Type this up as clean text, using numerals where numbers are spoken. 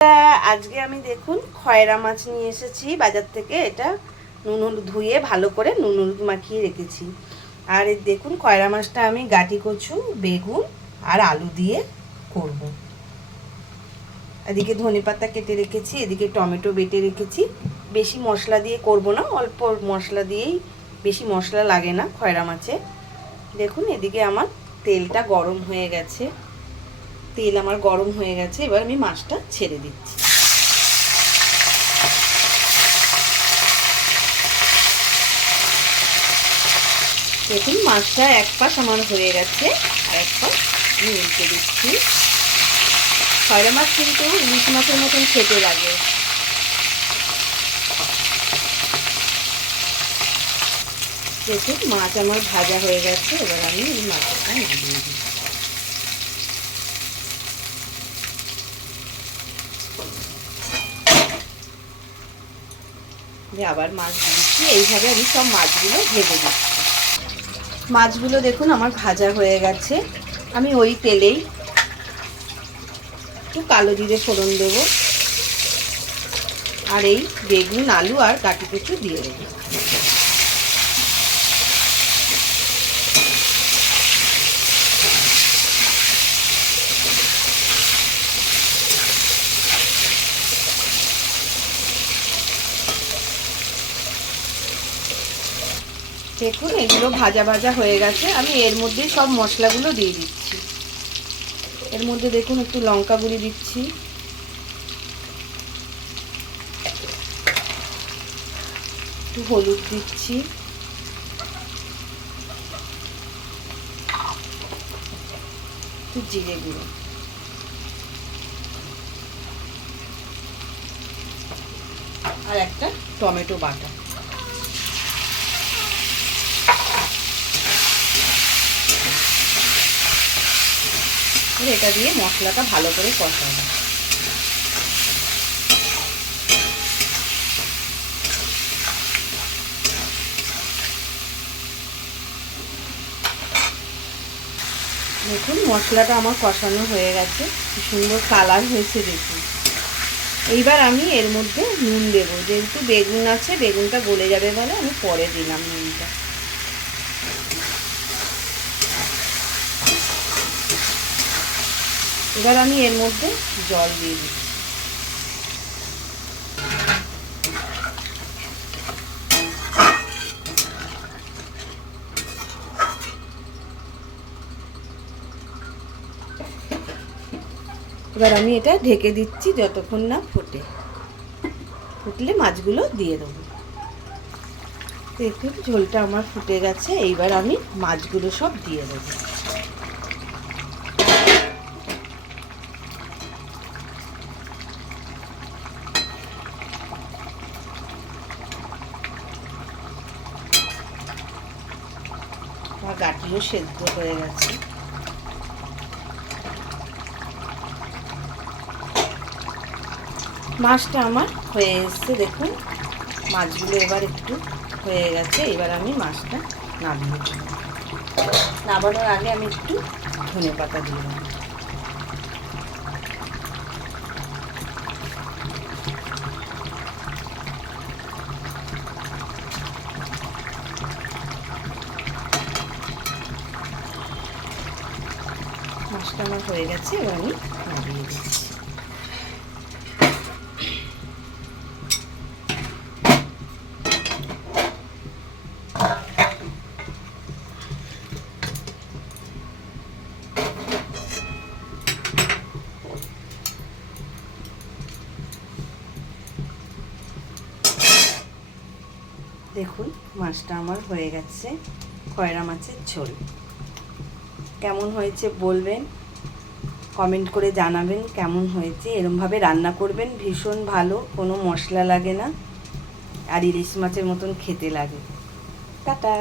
আজকে আমি দেখুন খয়রা মাছ নিয়ে এসেছি বাজার থেকে। এটা নুন হলুদ ধুয়ে ভালো করে নুন হলুদ মাখিয়ে রেখেছি। আর এই দেখুন খয়রা মাছটা আমি গাটি কচু, বেগুন আর আলু দিয়ে করব। এদিকে ধনেপাতা কেটে রেখেছি, এদিকে টমেটো বেটে রেখেছি। বেশি মশলা দিয়ে করব না, অল্প মশলা দিয়েই, বেশি মশলা লাগে না খয়রা মাছে। দেখুন এদিকে আমার তেলটা গরম হয়ে গেছে। তেল আমার গরম হয়ে গেছে, এবার আমি মাছটা ছেড়ে দিচ্ছি। দেখুন মাছটা এক পাশ আমার হয়ে গেছে, আর এক পাশ আমি উল্টে দিচ্ছি। খয়রা মাছ কিন্তু ইলিশ মাছের মতন খেতে লাগে। দেখুন মাছ আমার ভাজা হয়ে গেছে, এবার আমি এই মাছটা নামিয়ে দিচ্ছি। আবার মাছ দিচ্ছি, এইভাবে আমি সব মাছগুলো ভেজে দিচ্ছি। মাছগুলো দেখুন আমার ভাজা হয়ে গেছে। আমি ওই তেলেই একটু কালো জিরে ফোড়ন দেবো, আর এই বেগুন, আলু আর কাটি কচু দিয়ে দেবো। দেখুন এগুলো ভাজা ভাজা হয়ে গেছে। আমি এর মধ্যে সব মশলাগুলো দিয়ে দিচ্ছি। এর মধ্যে দেখুন একটু লঙ্কা গুঁড়ি দিচ্ছি, একটু হলুদ দিচ্ছি, একটু জিরে গুঁড়ো, আর একটা টমেটো বাটা। এটা দিয়ে মশলাটা ভালো করে কষাবো। দেখুন মশলাটা আমার কষানো হয়ে গেছে, কি সুন্দর কালার হয়েছে দেখুন। এইবার আমি এর মধ্যে নুন দেবো, যেহেতু বেগুন আছে, বেগুনটা গলে যাবে বলে আমি পরে দিলাম নুনটা। এবার আমি এর মধ্যে জল দিয়ে দিচ্ছি। এবার আমি এটা ঢেকে দিচ্ছি যতক্ষণ না ফোটে। ফুটলে মাছগুলো দিয়ে দেবো। দেখুন ঝোলটা আমার ফুটে গেছে, এইবার আমি মাছগুলো সব দিয়ে দেবো। আমার গাটিও সেদ্ধ হয়ে গেছে। মাছটা আমার হয়ে এসছে, দেখুন মাছগুলো এবার একটু হয়ে গেছে। এবার আমি মাছটা নামিয়ে দেব। নামানোর আগে আমি একটু ধনেপাতা দিয়ে দেব। মাছটা আমার হয়ে গেছে, এবার আমি নামিয়ে দিচ্ছি। দেখুন মাছটা আমার হয়ে গেছে, খয়রা মাছের ঝোল। কেমন হয়েছে বলবেন, কমেন্ট করে জানাবেন কেমন হয়েছে। এরমভাবে রান্না করবেন, ভীষণ ভালো, কোনো মশলা লাগে না, আর ইলিশ মাছের মতন খেতে লাগে। টাটা।